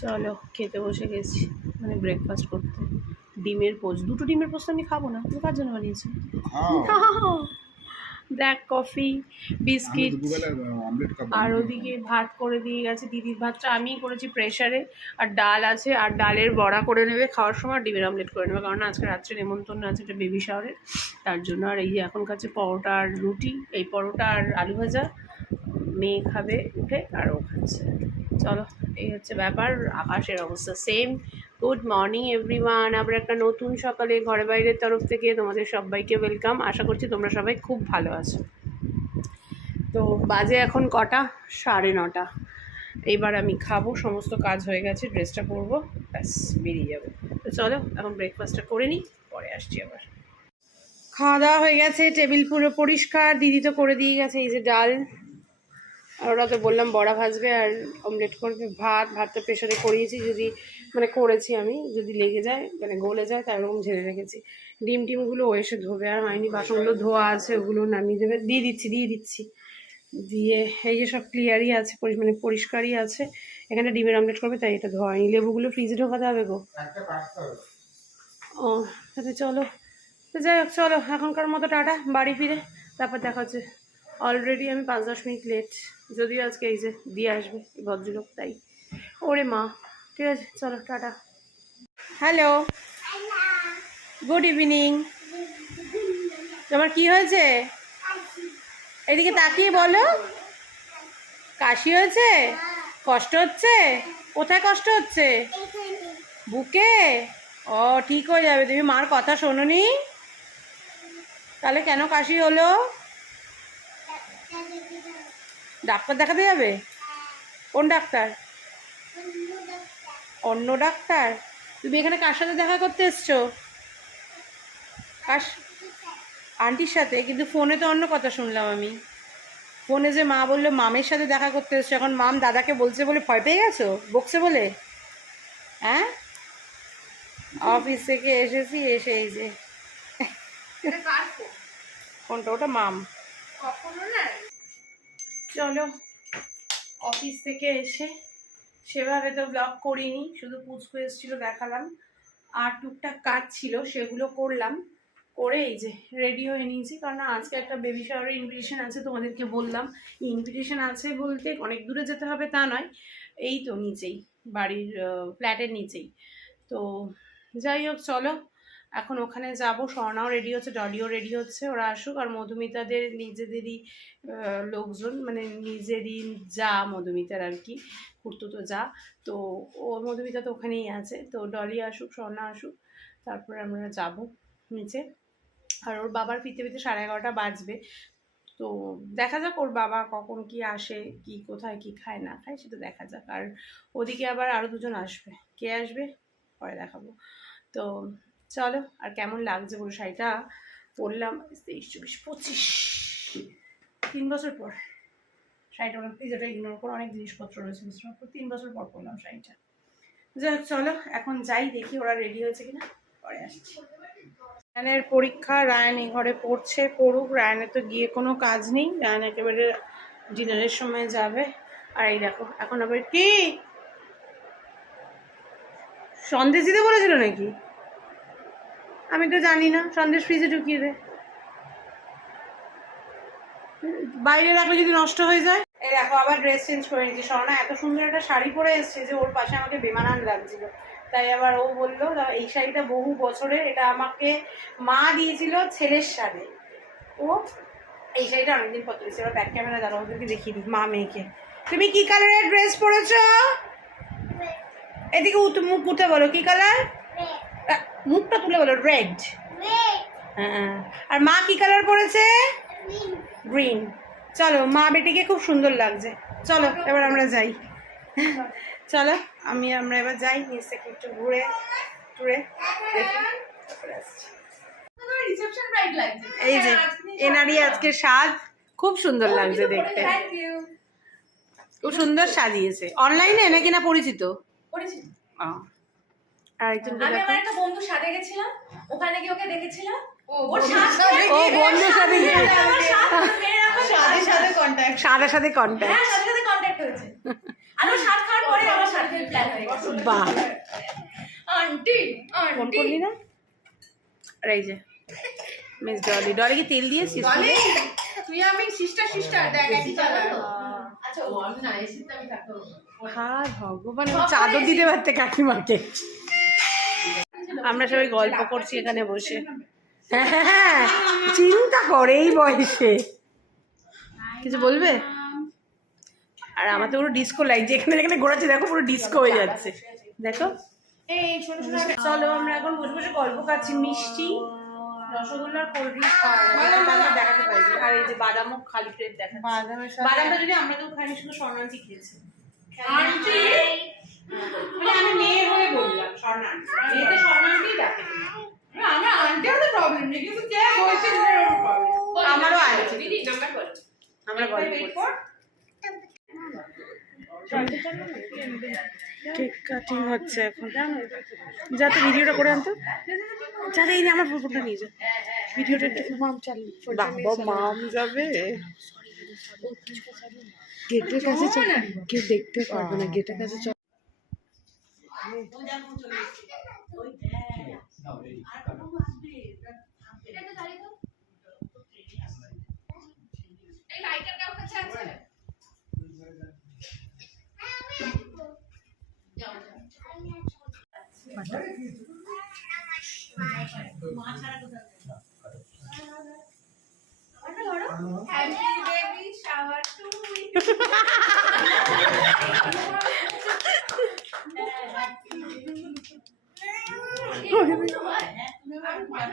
চলো খেতে বসে গেছি। মানে ব্রেকফাস্ট করতে। ডিমের পোস্ট দুটো ডিমের পোস্ট আমি খাব না। তুমি কার জন্য বানিয়েছো? ব্ল্যাক কফি বিস্কিট আর ওদিকে ভাত করে দিয়ে গেছে দিদির ভাতটা আমিই করেছি প্রেশারে আর ডাল আছে আর ডালের বড়া করে নেবে। খাওয়ার সময় ডিমের অমলেট করে নেবে। কারণ আজকে রাত্রে নেমন্তন্ন আছে একটা বেবি শাওয়ারের তার জন্য আর এই যে এখন কাছে পরোটা আর রুটি। এই পরোটা আর আলু ভাজা। মেয়ে খাবে উঠে আর ও খাচ্ছে। চলো, এই হচ্ছে ব্যাপার, আকাশের অবস্থা সেম গুড মর্নিং এভরিওয়ান আবার একটা নতুন সকালে ঘরে বাইরের তরফ থেকে তোমাদের সবাইকে ওয়েলকাম আশা করছি তোমরা সবাই খুব ভালো আছো। তো বাজে এখন কটা? সাড়ে নটা। এইবার আমি খাব, সমস্ত কাজ হয়ে গেছে ড্রেসটা পরবো, ব্যাস, বেরিয়ে যাব। তো চলো, এখন ব্রেকফাস্টটা করে নিই, পরে আসছি আবার। খাওয়া দাওয়া হয়ে গেছে, টেবিল পুরো পরিষ্কার, দিদি তো করে দিয়ে গেছে, এই যে ডাল। আর ওরা তো বললাম বড়া ভাজবে আর অমলেট করবে। ভাত ভাতটা প্রেশারে করিয়েছি যদি মানে করেছি আমি যদি লেগে যায় মানে গলে যায় তাই ওরকম ঝেড়ে রেখেছি। ডিম টিমগুলো ও এসে ধোবে আর হয়নি বাসনগুলো ধোয়া আছে ওগুলো নামিয়ে দেবে। দিয়ে দিচ্ছি দিয়ে দিচ্ছি। দিয়ে এই যে সব ক্লিয়ারই আছে মানে পরিষ্কারই আছে এখানে ডিমের অমলেট করবে তাই এটা ধোয়া হয়নি। লেবুগুলো ফ্রিজে ঢোকাতে হবে গো। ও তাহলে চলো। তো যাই হোক চলো এখনকার মতো টাটা বাড়ি ফিরে তারপর দেখা হচ্ছে। অলরেডি আমি পাঁচ, দশ মিনিট লেট যদিও আজকে এই যে দিয়ে আসবে ভদ্রলোক, তাই। ওরে মা, ঠিক আছে, চলো, টাটা। হ্যালো গুড ইভিনিং তোমার কি হয়েছে? এদিকে তাকিয়ে বলো। কাশি হয়েছে? কষ্ট হচ্ছে? কোথায় কষ্ট হচ্ছে? বুকে? ও, ঠিক হয়ে যাবে। তুমি মার কথা শোনো নি তাহলে কেন কাশি হলো? ডাক্তার দেখাতে যাবে? কোন ডাক্তার? অন্য ডাক্তার? তুমি এখানে কার সাথে দেখা করতে এসছো? কার আন্টির সাথে? কিন্তু ফোনে তো অন্য কথা শুনলাম আমি। ফোনে যে মা বলল মামের সাথে দেখা করতে এসছো। এখন মাম দাদাকে বলছে বলে ভয় পেয়ে গেছো? বকছে বলে? হ্যাঁ? অফিস থেকে এসেছি? এসে এই যে। কোনটা ওটা মাম। চলো অফিস থেকে এসে সেভাবে তো ব্লগ করিনি, শুধু পুচকু এসেছিল দেখালাম। আর টুকটাক কাজ ছিল, সেগুলো করলাম। করে এই যে রেডি হয়ে নিয়েছি কারণ আজকে একটা বেবি শাওয়ারের ইনভিটেশন আছে তোমাদেরকে বললাম। ইনভিটেশন আছে বলতে অনেক দূরে যেতে হবে তা নয়, এই তো নিচেই বাড়ির ফ্ল্যাটের নিচেই তো যাই হোক, চলো এখন ওখানে যাব। স্বর্ণাও রেডি হচ্ছে, ডলিও রেডি হচ্ছে। ওরা আসুক আর মধুমিতাদের নিজেদেরই লোকজন মানে নিজেরই যা মধুমিতার আর কি তো যা। তো ও, মধুমিতা তো ওখানেই আছে। তো ডলি আসুক, স্বর্ণা আসুক, তারপরে আমরা যাব নিচে। আর ওর বাবার ফিরতে ফিরতে সাড়ে এগারোটা বাজবে। তো দেখা যাক ওর বাবা কখন কি আসে, কি কোথায়, কি খায়, না খায়, সেটা দেখা যাক। আর ওদিকে আবার আরও দুজন আসবে। কে আসবে? পরে দেখাবো। তো চলো, আর কেমন লাগছে বলো শাড়িটা? পরলাম, তেইশ, চব্বিশ, পঁচিশ। তিন বছর পর শাড়িটা অনেক প্লিজ এটা ইগনোর করে অনেক জিনিসপত্র রয়েছে তিন বছর পর পরলাম শাড়িটা। যাই হোক, চলো, এখন যাই, দেখি ওরা রেডি হয়েছে কিনা, পরে আসছি। রায়ানের পরীক্ষা, রায়ান এই ঘরে পড়ছে, পড়ুক, রায়ানের তো গিয়ে কোনো কাজ নেই, রায়ান একেবারে ডিনারের সময় যাবে। আর এই দেখো, এখন আবার কি? সন্দেশ দিতে বলেছিল নাকি? আমি তো জানি না সন্দেশ ফ্রিজে ঢুকিয়ে দে। বাইরে রাখলে যদি নষ্ট হয়ে যায়? এই দেখো আবার ড্রেস চেঞ্জ করে নিয়েছি। স্বর্ণা এত সুন্দর একটা শাড়ি পরে এসছে যে ওর পাশে আমাকে বেমানান লাগছিল। তাই আবার ও বলল "দাও, এই শাড়িটা বহু বছরের এটা আমাকে মা দিয়েছিল ছেলের সাথে ও এই শাড়িটা অনেকদিন পর তুলেছে। এবার ব্যাক ক্যামেরা দাঁড়া ওদেরকে দেখিয়ে দিই মা মেয়েকে। তুমি কি কালারের ড্রেস পরেছো? এদিকে মুখ উঠে বলো কি কালার মুখটা তুলে বলো রেড হ্যাঁ আর মা কি কালার পরেছে? গ্রিন চলো মা বেটিকে খুব সুন্দর লাগছে। চলো এবার আমরা যাই। চলো আমি আমরা এবার যাই নিচ থেকে একটু ঘুরে টুরে। এই যে এনারই আজকে সাজ খুব সুন্দর লাগছে দেখতে। খুব সুন্দর সাজিয়েছে। অনলাইনে নাকি না পরিচিত? পরিচিত। আমি দেখো আমার একটা বন্ধুর সাথে গেছিলাম ওখানে গিয়ে ওকে দেখেছিলাম। সাথে কন্ট্যাক্ট আর এই যে মিস ডলি ডলি কি তেল দিয়েছিস বলে তুই আমি সিস্টার সিস্টার দেখ আচ্ছা ও আমি না এসে আমি থাকতে পারব। ভগবান চাদর দিতে পারতে কাকিমাকে। আমরা সবাই গল্প করছি এখানে বসে। হ্যাঁ চিন্তা করে এই বয়সে। কিছু বলবে? আর আমার তো পুরো ডিস্কো লাইট যেখানে যেখানে ঘোরাচ্ছে দেখো পুরো ডিস্কো হয়ে যাচ্ছে। দেখো। এই ছোট ছোট চলো আমরা এখন বসে বসে গল্প খাচ্ছি মিষ্টি রসগোল্লার কোল্ড ড্রিঙ্কস আমরা দেখাতে পারি। আর এই যে বাদামও খালি প্লেট দেখা বাদামটা যদি আমরা কেউ খাইনি শুধু স্বর্ণান্তি খেয়েছে। আন্টি! মানে আমি মেয়ে হয়ে বললাম স্বর্ণান্তি মেয়ে তো ডাকে। আমরা আন্টি হতে প্রবলেম নেই কিন্তু কে বলছে আমারও আছে দিদি নাম্বার বল। আমরা গল্প ওয়েট ফর কেক কাটিং হচ্ছে এখন। যাতে ভিডিওটা করে আনতো। যাতে এই আমার ফোনটা নিয়ে যা। ভিডিওটা একটু মাম চালু। বাবা মাম যাবে। গেটের কাছে চল কেউ দেখতে পারবে না গেটের কাছে চল এই লাইটার কার কাছে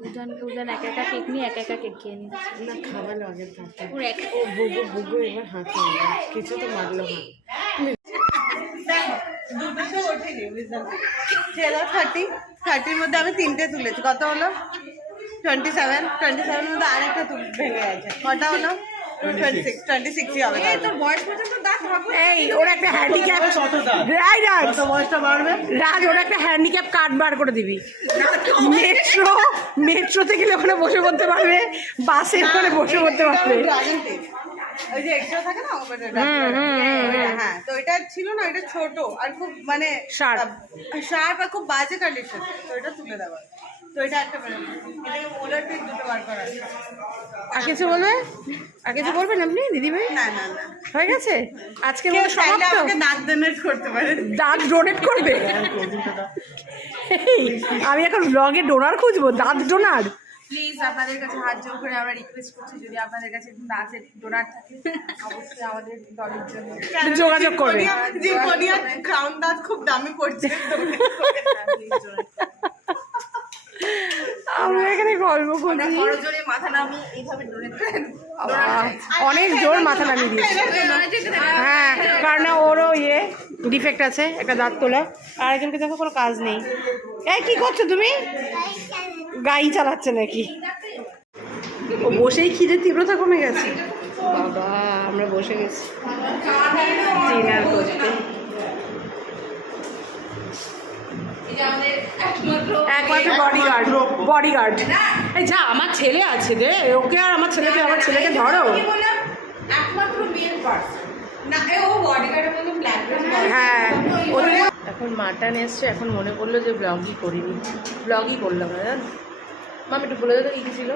দুজনকে দুজন একা একা কেক নিয়ে একা একা কেক খেয়ে নিচ্ছে। না খাবার লাগে থাকে পুরো এক ও বুগো বুগো এবার হাত কিছু তো মারলো ছেলে থার্টি থার্টির মধ্যে আমি তিনটে তুলেছি। কত হলো? টোয়েন্টি সেভেন টোয়েন্টি সেভেনের মধ্যে আরেকটা তুল ভেঙে গেছে। কটা হলো? এই ওর একটা হ্যান্ডিক্যাপ রাই রাজ রাজ। ওর একটা হ্যান্ডিক্যাপ কার্ড বার করে দিবি। মেট্রো মেট্রোতে গেলে ওখানে বসে পড়তে পারবে। বাসে করে বসে পড়তে পারবে। ওই যে এক্সট্রা থাকে না হুম, হুম। হ্যাঁ তো এটা ছিল না এটা ছোট আর খুব মানে Sharp. শার্প আর খুব বাজে কন্ডিশন তো এটা তুলে দেওয়া। তো এটা একটা এটাকে ওলার দুটো বার করা। আর কিছু বলবে? আর কিছু বলবেন আপনি দিদিভাই? না না না। হয়ে গেছে? আজকে সমাপ্ত? আমাকে দাঁত ডোনেট করতে পারে। দাঁত ডোনেট করবে? আমি এখন ব্লগে ডোনার খুঁজবো দাঁত ডোনার প্লিজ আপনাদের কাছে হাত জোর করে আমরা রিকোয়েস্ট করছি যদি আপনাদের কাছে দাঁতের ডোনার থাকে অবশ্যই আমাদের দলের জন্য। যোগাযোগ করবে। ক্রাউন দাঁত খুব দামি পড়ছে। আমরা এখানে গল্প করছি। অনেক জোর মাথা নামিয়ে দিয়েছে। হ্যাঁ কারণ ওরও ইয়ে ডিফেক্ট আছে একটা দাঁত তোলা। আর একজনকে দেখো কোনো কাজ নেই। এই কি করছ তুমি? গাড়ি চালাচ্ছে নাকি? ও বসেই খিদে তীব্রতা কমে গেছে। বাবা আমরা বসে গেছি। ডিনার করতে একমাত্র বডিগার্ড বডিগার্ড এই যা আমার ছেলে আছে রে ওকে আর আমার ছেলেকে আমার ছেলেকে ধরো। একমাত্র মেল পার্সন হ্যাঁ এখন মাটন এসছে এখন মনে পড়ল যে ব্লগই করিনি। ব্লগই করলাম না জানো মাম একটু বলে দাও কি কি ছিল।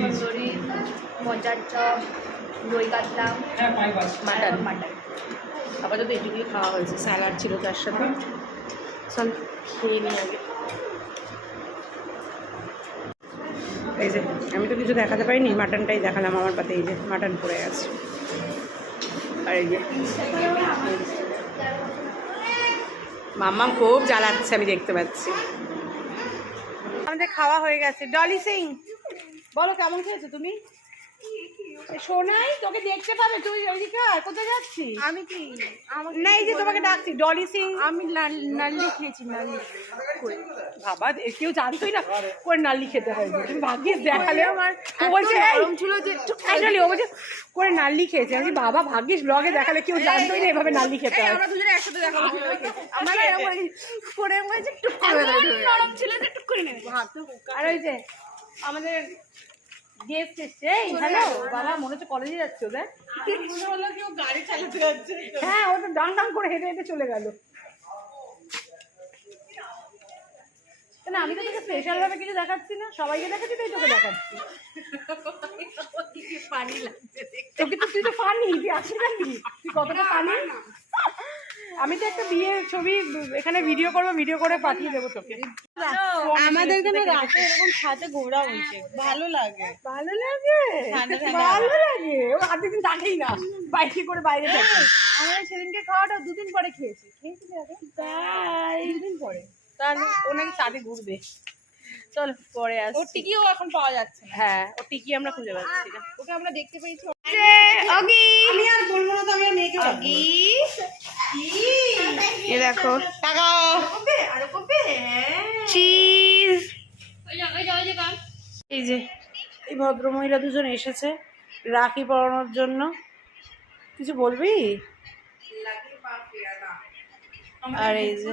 তন্দুরি মজার চপ দই কাতলা মাটন। মাটন। আপাতত এটুকুই খাওয়া হয়েছে। স্যালাড ছিল তার সাথে। এই যে, আমি তো কিছু দেখাতে পারিনি, মাটনটাই দেখালাম আমার পাতে, এই যে, মাটন পড়ে গেছে। আর এই যে, মাম্মাম খুব জ্বালাচ্ছে, আমি দেখতে পাচ্ছি। আমাদের খাওয়া হয়ে গেছে। ডলি সিং, বলো কেমন খেয়েছো তুমি? সোনাই তোকে দেখতে পাবে তুই ওইদিকে আয়, কোথায় যাচ্ছিস? আমি কি? না এই যে তোমাকে ডাকছি ডলি সিং। আমি লাল- নাল্লি খেয়েছি নাল্লি। বাবা কেউ জানতোই না করে নাল্লি খেতে হয়। তুমি ভাগ্যিস দেখালে আমার। ও বলছে ছিল যে অ্যাকচুয়ালি ও বলছে করে নাল্লি খেয়েছে? আমি বাবা ভাগ্যিস ব্লগে দেখালে কেউ জানতোই না এভাবে নাল্লি খেতে হয়। আমরা দুজনে একসাথে দেখাবো আমার এরকম করে এরকম টুক করে নরম ছিল যে টুক করে নেবে। আর ওই যে আমাদের গেস্ট এসছে। এই হ্যালো বাবা মনে হচ্ছে কলেজে যাচ্ছে ওদের। হলো কেউ গাড়ি চালাতে যাচ্ছে। হ্যাঁ ও তো ডাং ডাং করে হেঁটে হেঁটে চলে গেল। না আমি তো তোকে স্পেশাল ভাবে কিছু দেখাচ্ছি না সবাইকে দেখাচ্ছি তাই তোকে দেখাচ্ছি। পানি লাগছে তোকে তো তুই তো ফানি তুই নাকি? তুই কতটা ফানি আমি তো একটা বিয়ের ছবি এখানে ভিডিও করব ভিডিও করে পাঠিয়ে দেবো তোকে। আমাদের এখানে রাতে এরকম ছাদে ঘোরা হয়েছে ভালো লাগে। ভালো লাগে? ভালো লাগে। ও আর দিন থাকেই না। বাইকে করে বাইরে থাকে। আমরা সেদিনকে খাওয়াটা দুদিন পরে খেয়েছি। খেয়েছি তাই। দুদিন পরে। তাহলে ও নাকি চাঁদে ঘুরবে। চল পরে আস ওর টিকিও এখন পাওয়া যাচ্ছে হ্যাঁ ও টিকি আমরা খুঁজে পাচ্ছি না ওকে আমরা দেখতে পেয়েছি। আমি আর বলব না তো আমি মেয়েকে ডাকবো। দেখো। চিজ এই যে এই ভদ্রমহিলা দুজন এসেছে রাখি পরানোর জন্য। কিছু বলবি? আর এই যে।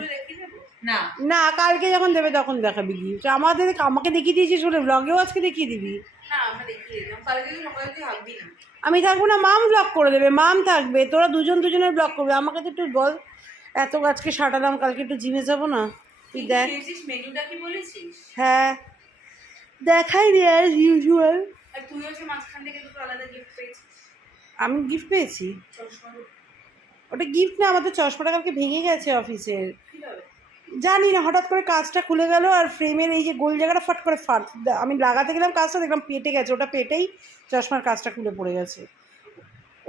না। না কালকে যখন দেবে তখন দেখাবি গিফট আমাদের আমাকে দেখিয়ে দিয়েছিস বলে ব্লগেও আজকে দেখিয়ে দিবি। আমি থাকব না মাম ব্লগ করে দেবে মাম থাকবে। তোরা দুজন দুজনের ব্লগ করবে। আমাকে তো একটু বল এত আজকে সাটালাম কালকে একটু জিমে যাব না। তুই দেখ। মেনুটা কি বলেছিস? হ্যাঁ। দেখাই রে অ্যাজ ইউজুয়াল আর তুই হচ্ছে মাঝখান থেকে দুটো আলাদা গিফট পেয়েছিস। আমি গিফট পেয়েছি। ওটা গিফট না আমাদের চশমাটা কালকে ভেঙে গেছে অফিসের। জানি না হঠাৎ করে কাজটা খুলে গেল আর ফ্রেমের এই যে গোল জায়গাটা ফট করে ফাট আমি লাগাতে গেলাম কাজটা দেখলাম পেটে গেছে। ওটা পেটেই চশমার কাজটা খুলে পড়ে গেছে।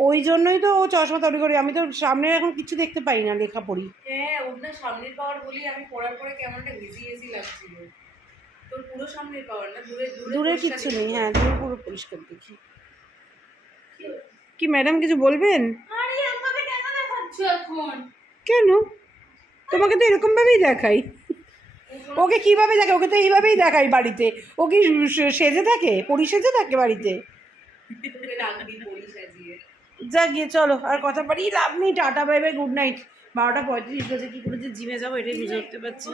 ওই জন্যই তো ও চশমা তৈরি করি। আমি তো সামনে এখন কিছু দেখতে পাই না লেখা পড়ি হ্যাঁ ওর না সামনের পাওয়ার বলি আমি পড়ার পরে কেমন একটা ঘেজি ঘেজি লাগছিল। তোর পুরো সামনের পাওয়ার না? দূরে দূরে কিচ্ছু নেই হ্যাঁ দূরে পুরো পরিষ্কার দেখি। কি? ম্যাডাম কিছু বলবেন? আরে আমাকে কেন দেখাচ্ছ এখন? কেন? তোমাকে তো এরকম ভাবেই দেখাই। ওকে কীভাবে দেখে ওকে তো এইভাবেই দেখাই বাড়িতে। ও কি সে- সেজে থাকে? পরি সেজে থাকে বাড়িতে তোকে রাখবি বলি সাজিয়ে যা গিয়ে চলো, আর কথা পারি লাভ নেই, tata bye bye good night বারোটা পঁয়ত্রিশ বাজে, কি করে যে জিমে যাব এটাই বুঝে উঠতে পারছি